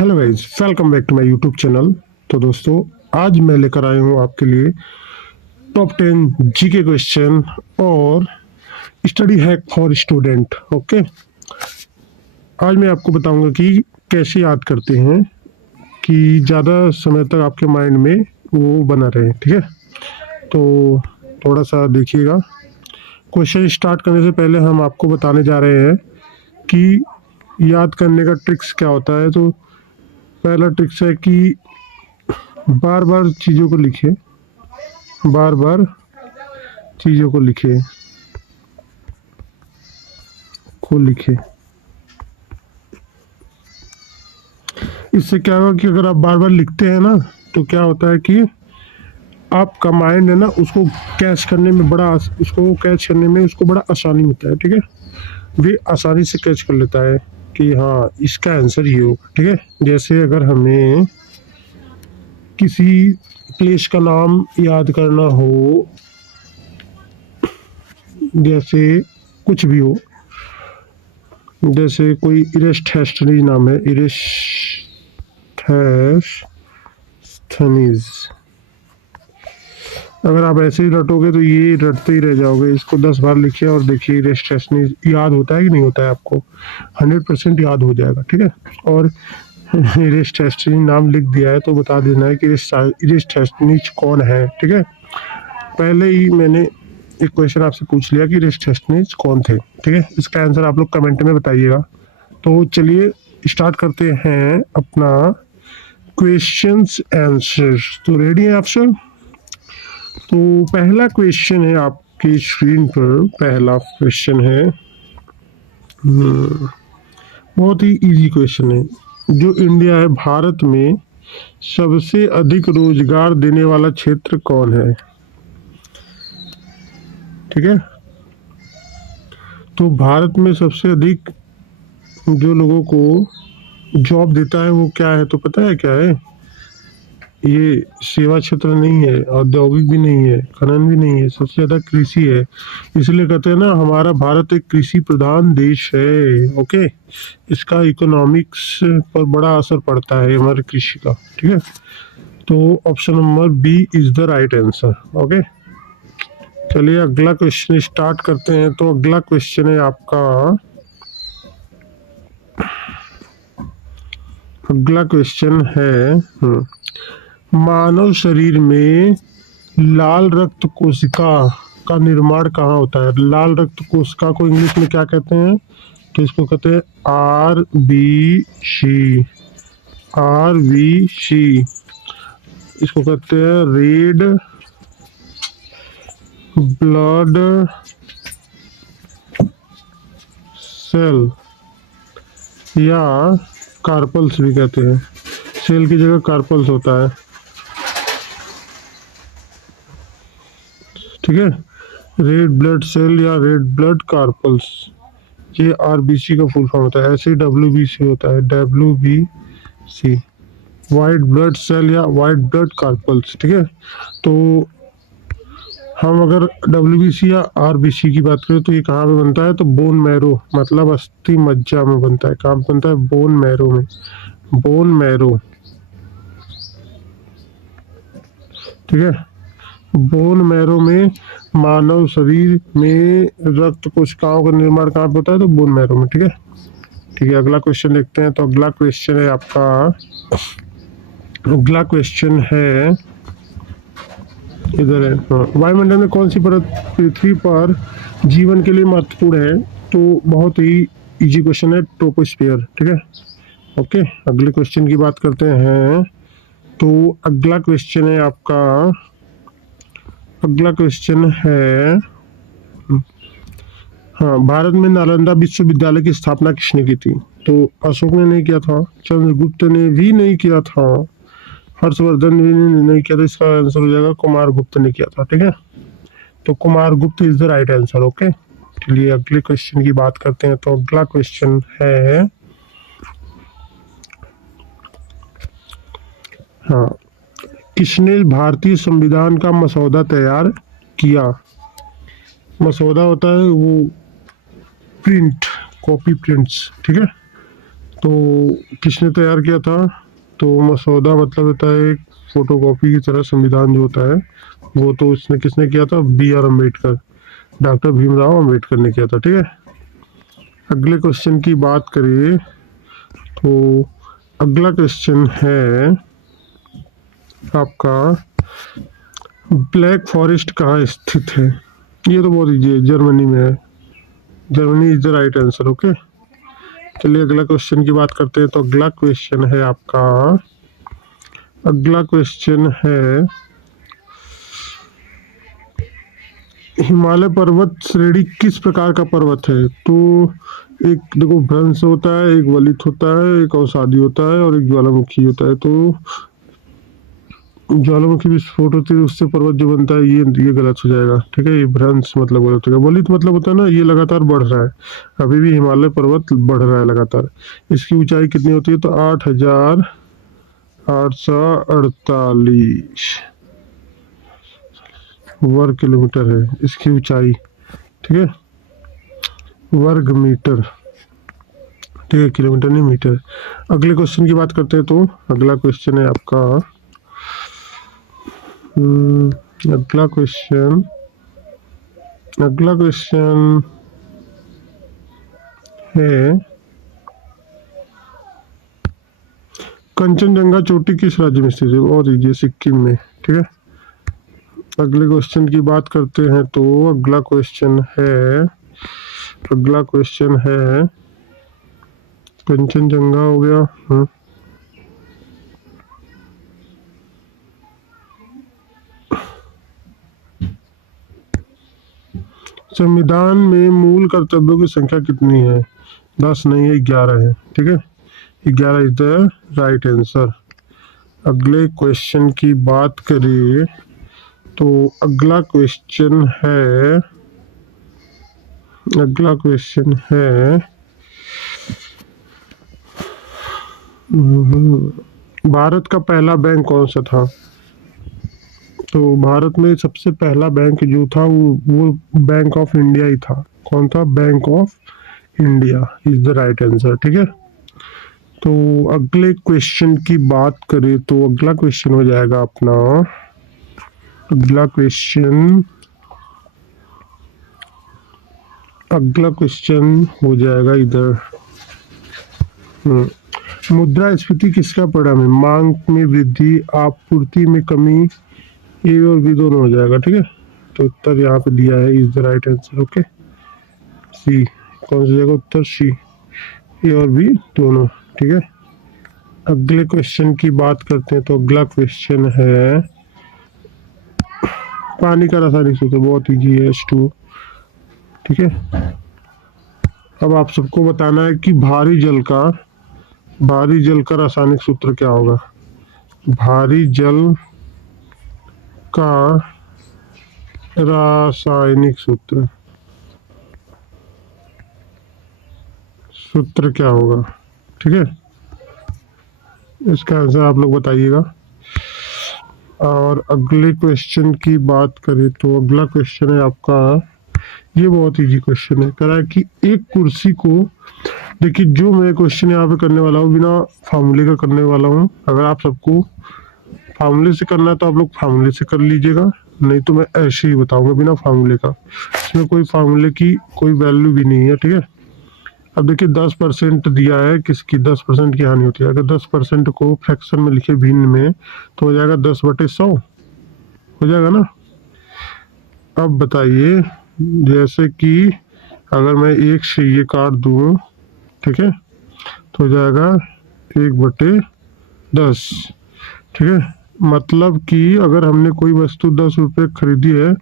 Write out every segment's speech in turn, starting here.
Hello guys, welcome back to my YouTube channel. तो दोस्तों, आज मैं लेकर आया हूँ आपके लिए टॉप 10 जीके क्वेश्चन और study hack for student. Okay, आज मैं आपको बताऊंगा कि कैसे याद करते हैं कि ज़्यादा समय तक आपके माइंड में वो बना रहे। ठीक है, तो थोड़ा सा देखिएगा। क्वेश्चन स्टार्ट करने से पहले हम आपको बताने जा रहे हैं कि याद करने का ट्रिक्स क्या होता है। तो पहला ट्रिक्स है कि बार बार चीज़ों को लिखे, बार बार चीज़ों को लिखे, लिखे। इससे क्या होगा कि अगर आप बार बार लिखते हैं ना, तो क्या होता है कि आपका माइंड है ना, उसको कैच करने में बड़ा आसानी होता है। ठीक है, वे आसानी से कैच कर लेता है कि हाँ, इसका आंसर ये हो। ठीक है, जैसे अगर हमें किसी प्लेस का नाम याद करना हो, जैसे कुछ भी हो, जैसे कोई इरेस्टेस्टनीज नाम है, इरेस्टेस्टनीज। अगर आप ऐसे ही रटोगे तो ये रटते ही रह जाओगे। इसको 10 बार लिखिए और देखिए इरेस्टेस्टनीज याद होता है कि नहीं होता है। आपको 100% याद हो जाएगा। ठीक है, और इरेस्टेस्टनीज नाम लिख दिया है तो बता देना है कि इरेस्टेस्टनीज कौन है। ठीक है, पहले ही मैंने एक क्वेश्चन आपसे पूछ लिया कि इरेस्टेस्टनीज कौन थे। ठीक है, इसका आंसर आप लोग कमेंट में बताइएगा। तो चलिए स्टार्ट करते हैं अपना क्वेश्चंस आंसर्स। तो रेडी है आप सब? तो पहला क्वेश्चन है आपकी स्क्रीन पर। पहला क्वेश्चन है, बहुत ही इजी क्वेश्चन है। जो इंडिया है, भारत में सबसे अधिक रोजगार देने वाला क्षेत्र कौन है? ठीक है, तो भारत में सबसे अधिक जो लोगों को जॉब देता है वो क्या है? तो पता है क्या है? ये सेवा क्षेत्र नहीं है, औद्योगिक भी नहीं है, खनन भी नहीं है, सबसे ज्यादा कृषि है। इसलिए कहते हैं ना, हमारा भारत एक कृषि प्रधान देश है। ओके, इसका इकोनॉमिक्स पर बड़ा असर पड़ता है हमारे कृषि का। ठीक है, तो option number B is the right answer. Okay, चलिए अगला क्वेश्चन स्टार्ट करते हैं। तो अगला क्वेश्चन है आपका, अगला क्वेश्चन है, मानव शरीर में लाल रक्त कोशिका का निर्माण कहाँ होता है? लाल रक्त कोशिका को इंग्लिश में क्या कहते हैं? तो इसको कहते हैं RBC। RBC, इसको कहते हैं रेड ब्लड सेल या कार्पल्स भी कहते हैं। सेल की जगह कार्पल्स होता है। ठीक है, रेड ब्लड सेल या रेड ब्लड कार्पल्स, ये RBC का फुल फॉर्म होता है। ऐसे WBC होता है, WBC, वाइट ब्लड सेल या वाइट ब्लड कार्पल्स। ठीक है, तो हम अगर WBC या RBC की बात करें तो ये कहाँ पे बनता है? तो बोन मैरो, मतलब अस्थि मज्जा में बनता है। कहाँ बनता है? बोन मैरो में। बोन मैरो, ठीक है, बोन मैरो में मानव शरीर में रक्त कोशिकाओं का निर्माण कहाँ पे होता है? तो बोन मैरो में। ठीक है, ठीक है, अगला क्वेश्चन देखते हैं। तो अगला क्वेश्चन है आपका, अगला क्वेश्चन है इधर है। वायुमंडल में कौन सी परत पृथ्वी पर जीवन के लिए महत्वपूर्ण है? तो बहुत ही इजी क्वेश्चन है, ट्रोपोस्फियर। ठीक है, ओके, अगले क्वेश्चन की बात करते हैं। तो अगला क्वेश्चन है आपका, अगला क्वेश्चन है, हाँ, भारत में नालंदा विश्वविद्यालय की स्थापना किसने की थी? तो अशोक ने नहीं किया था, चंद्रगुप्त ने भी नहीं किया था, हर्षवर्धन भी नहीं किया था। इसका आंसर हो जाएगा कुमारगुप्त ने किया था। ठीक है, तो Kumaragupta is the right answer. Okay, चलिए अगले क्वेश्चन की बात करते हैं। तो अगला क्वेश्चन है, हाँ, किसने भारतीय संविधान का मसौदा तैयार किया? मसौदा होता है वो प्रिंट, कॉपी प्रिंट्स। ठीक है, तो किसने तैयार किया था? तो मसौदा मतलब होता है एक फोटोकॉपी की तरह संविधान जो होता है, वो तो उसने किसने किया था? B R Ambedkar, doctor Bhimrao Ambedkar ने किया था। ठीक है, अगले क्वेश्चन की बात करें तो अगला क्वेश्चन है आपका, ब्लैक फॉरेस्ट कहाँ स्थित है? ये तो बहुत इजी है, जर्मनी में है। Germany is the right answer. Okay, चलिए अगला क्वेश्चन की बात करते हैं। तो अगला क्वेश्चन है आपका, अगला क्वेश्चन है हिमालय पर्वत श्रेणी किस प्रकार का पर्वत है? तो एक देखो भ्रंश होता है, एक वलित होता है, एक अवसादी होता है और एक ज्वालामुखी होता है। तो ज्वालामुखी विस्फोट होती है, उससे पर्वत जो बनता है, ये गलत हो जाएगा। ठीक है, ये भ्रंश मतलब गलत हो जाएगा। वलित मतलब होता है ना, ये लगातार बढ़ रहा है, अभी भी हिमालय पर्वत बढ़ रहा है लगातार। इसकी ऊंचाई कितनी होती है? तो 8,848 वर्ग किलोमीटर है इसकी ऊंचाई। ठीक है, वर्ग मीटर। ठीक है, किलोमीटर नहीं मीटर। अगले क्वेश्चन की बात करते हैं। तो अगला क्वेश्चन है आपका, अगला क्वेश्चन है कंचनजंगा चोटी किस राज्य में स्थित है? बहुत इजी, सिक्किम में। ठीक है, अगले क्वेश्चन की बात करते हैं। तो अगला क्वेश्चन है कंचनजंगा हो गया। संविधान में मूल कर्तव्यों की संख्या कितनी है? 10 नहीं है, 11 है। ठीक है, 11 इज द राइट आंसर। अगले क्वेश्चन की बात करें तो अगला क्वेश्चन है भारत का पहला बैंक कौन सा था? तो भारत में सबसे पहला बैंक जो था वो बैंक ऑफ इंडिया ही था। कौन था? Bank of India is the right answer. ठीक है, तो अगले क्वेश्चन की बात करें तो अगला क्वेश्चन हो जाएगा अपना, अगला क्वेश्चन हो जाएगा इधर। मुद्रास्फीति किसका परिणाम है? मांग में वृद्धि, आपूर्ति में कमी, ए और बी दोनों हो जाएगा। ठीक है, तो उत्तर यहाँ पे दिया है, is the right answer. Okay, C. कौन सी जगह? उत्तर सी, ए और बी दोनों। ठीक है, अगले क्वेश्चन की बात करते हैं। तो अगला क्वेश्चन है पानी का रासायनिक सूत्र, बहुत इजी है, H2। ठीक है, अब आप सबको बताना है कि भारी जल का रासायनिक सूत्र क्या होगा? भारी जल का रासायनिक सूत्र क्या होगा? ठीक है, इसका आंसर आप लोग बताइएगा। और अगले क्वेश्चन की बात करें तो अगला क्वेश्चन है आपका, ये बहुत इजी क्वेश्चन है। कह रहा है कि एक कुर्सी को, देखिए जो मैं क्वेश्चन यहाँ पे करने वाला हूँ बिना फार्मूले का करने वाला हूँ। अगर आप सबको फार्मूले से करना है तो आप लोग फार्मूले से कर लीजिएगा, नहीं तो मैं ऐसे ही बताऊंगा बिना फार्मूले का। इसमें कोई फार्मूले की कोई वैल्यू भी नहीं है। ठीक है, अब देखिए 10% दिया है, किसकी 10% की हानि होती है। अगर 10% को फ्रैक्शन में लिखे भिन्न में तो हो जाएगा 10/100 हो जाएगा ना। अब बताइए, जैसे कि अगर मैं 1 से ये काट दूँ, ठीक है, तो हो जाएगा 1/10। ठीक है, मतलब कि अगर हमने कोई वस्तु 10 रुपये खरीदी है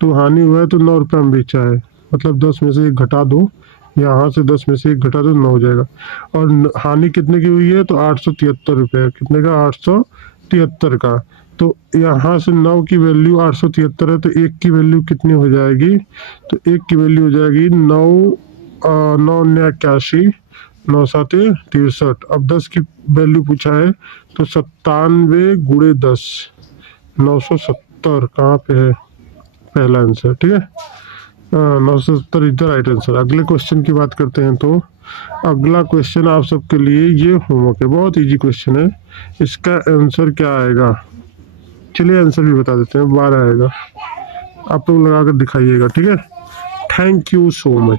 तो हानि हुआ है तो 9 रुपये में बेचा है, मतलब 10 में से 1 घटा दो, यहाँ से 10 में से 1 घटा दो, 9 हो जाएगा। और हानि कितने की हुई है? तो 873 रुपये। कितने का? 873 का। तो यहाँ से 9 की वैल्यू 873 है, तो 1 की वैल्यू कितनी हो जाएगी? तो 1 की वैल्यू हो जाएगी 9 9 अब 10 की वैल्यू पूछा है तो 97 गुणे 10, 970 कहाँ पे है? पहला आंसर। ठीक है, 970 इज द राइट आंसर। अगले क्वेश्चन की बात करते हैं। तो अगला क्वेश्चन आप सबके लिए ये होमवर्क है, बहुत इजी क्वेश्चन है। इसका आंसर क्या आएगा? चलिए आंसर भी बता देते हैं, 12 आएगा। आप लोग लगा कर दिखाइएगा, ठीक है। Thank you so much.